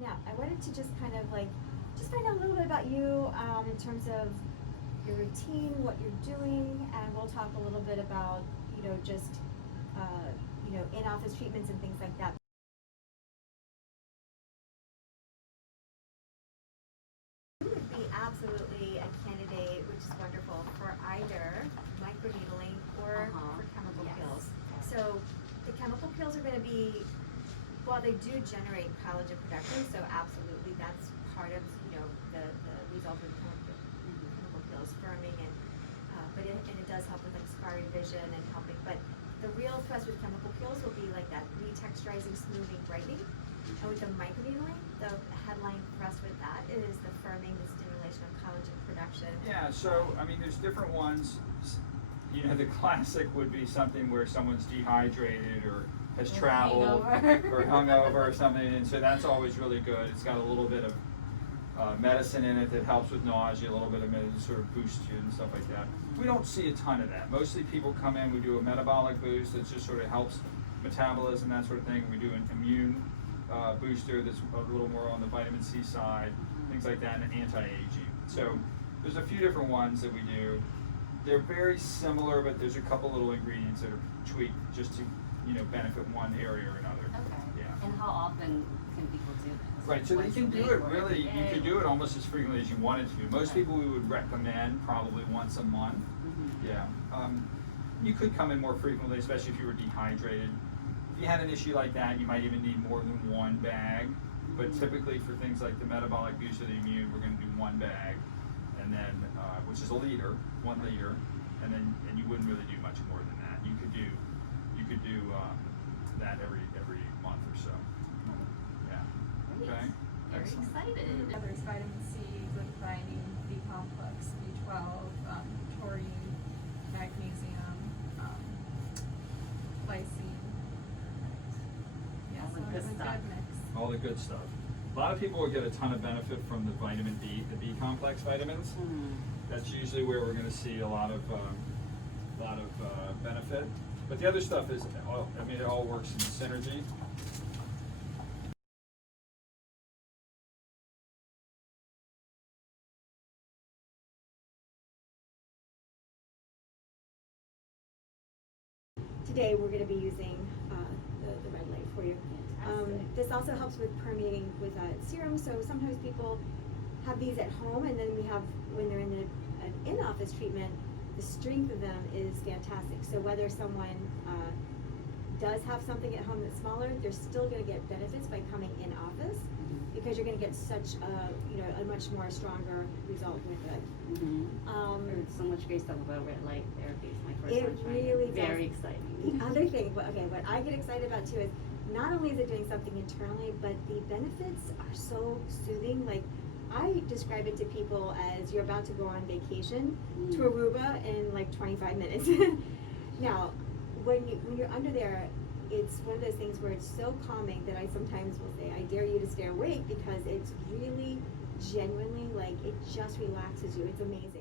Now, I wanted to just kind of just find out a little bit about you in terms of your routine, what you're doing, and we'll talk a little bit about, just, in-office treatments and things like that. You would be absolutely a candidate, which is wonderful, for either microneedling or for chemical peels. So the chemical peels are going to be, while they do generate collagen production, so absolutely that's part of the result of chemical peels, firming, and but it does help with scarring vision and helping. But the real thrust with chemical peels will be like that retexturizing, smoothing, brightening. And with the microneedling, the headline thrust with that is the firming, the stimulation of collagen production. Yeah, so I mean, there's different ones. The classic would be something where someone's dehydrated or has traveled or hungover or something, and so that's always really good. It's got a little bit of medicine in it that helps with nausea, a little bit of medicine to sort of boost you and stuff like that. We don't see a ton of that. Mostly people come in, we do a metabolic boost that just sort of helps metabolism, that sort of thing. We do an immune booster that's a little more on the vitamin C side, things like that, and anti-aging. So there's a few different ones that we do. They're very similar, but there's a couple little ingredients that are tweaked just to benefit one area or another. Okay. Yeah. And how often can people do this? Right, so you can do it really, you can do it almost as frequently as you wanted to. Most people we would recommend probably once a month. Yeah. You could come in more frequently, especially if you were dehydrated. If you had an issue like that, you might even need more than one bag. But typically for things like the metabolic boost or the immune, we're going to do one bag, and then which is 1 liter, and you wouldn't really do much more than that. You could do that every month or so. Yeah. Okay. Very Excellent. excited. There's vitamin C, glutathione, B complex, B12, taurine, magnesium, lysine. Yeah, All the so good it's a stuff. good mix. All the good stuff. A lot of people will get a ton of benefit from the vitamin D, the B complex vitamins. That's usually where we're going to see a lot of benefit. But the other stuff is, it all works in synergy. Today we're going to be using the red light for you. This also helps with permeating with serum, so sometimes people have these at home, and then when they're in an in-office treatment, the strength of them is fantastic. So whether someone does have something at home that's smaller, they're still going to get benefits by coming in office, because you're going to get such a much more stronger result with it. Heard so much great stuff about red light therapy. It's my first It time trying really it. does. Very exciting. The other thing, what I get excited about too is not only is it doing something internally, but the benefits are so soothing. Like, I describe it to people as you're about to go on vacation to Aruba in like 25 minutes. Now, when you're under there, it's one of those things where it's so calming that I sometimes will say, I dare you to stay awake, because it's really genuinely, like, it just relaxes you. It's amazing.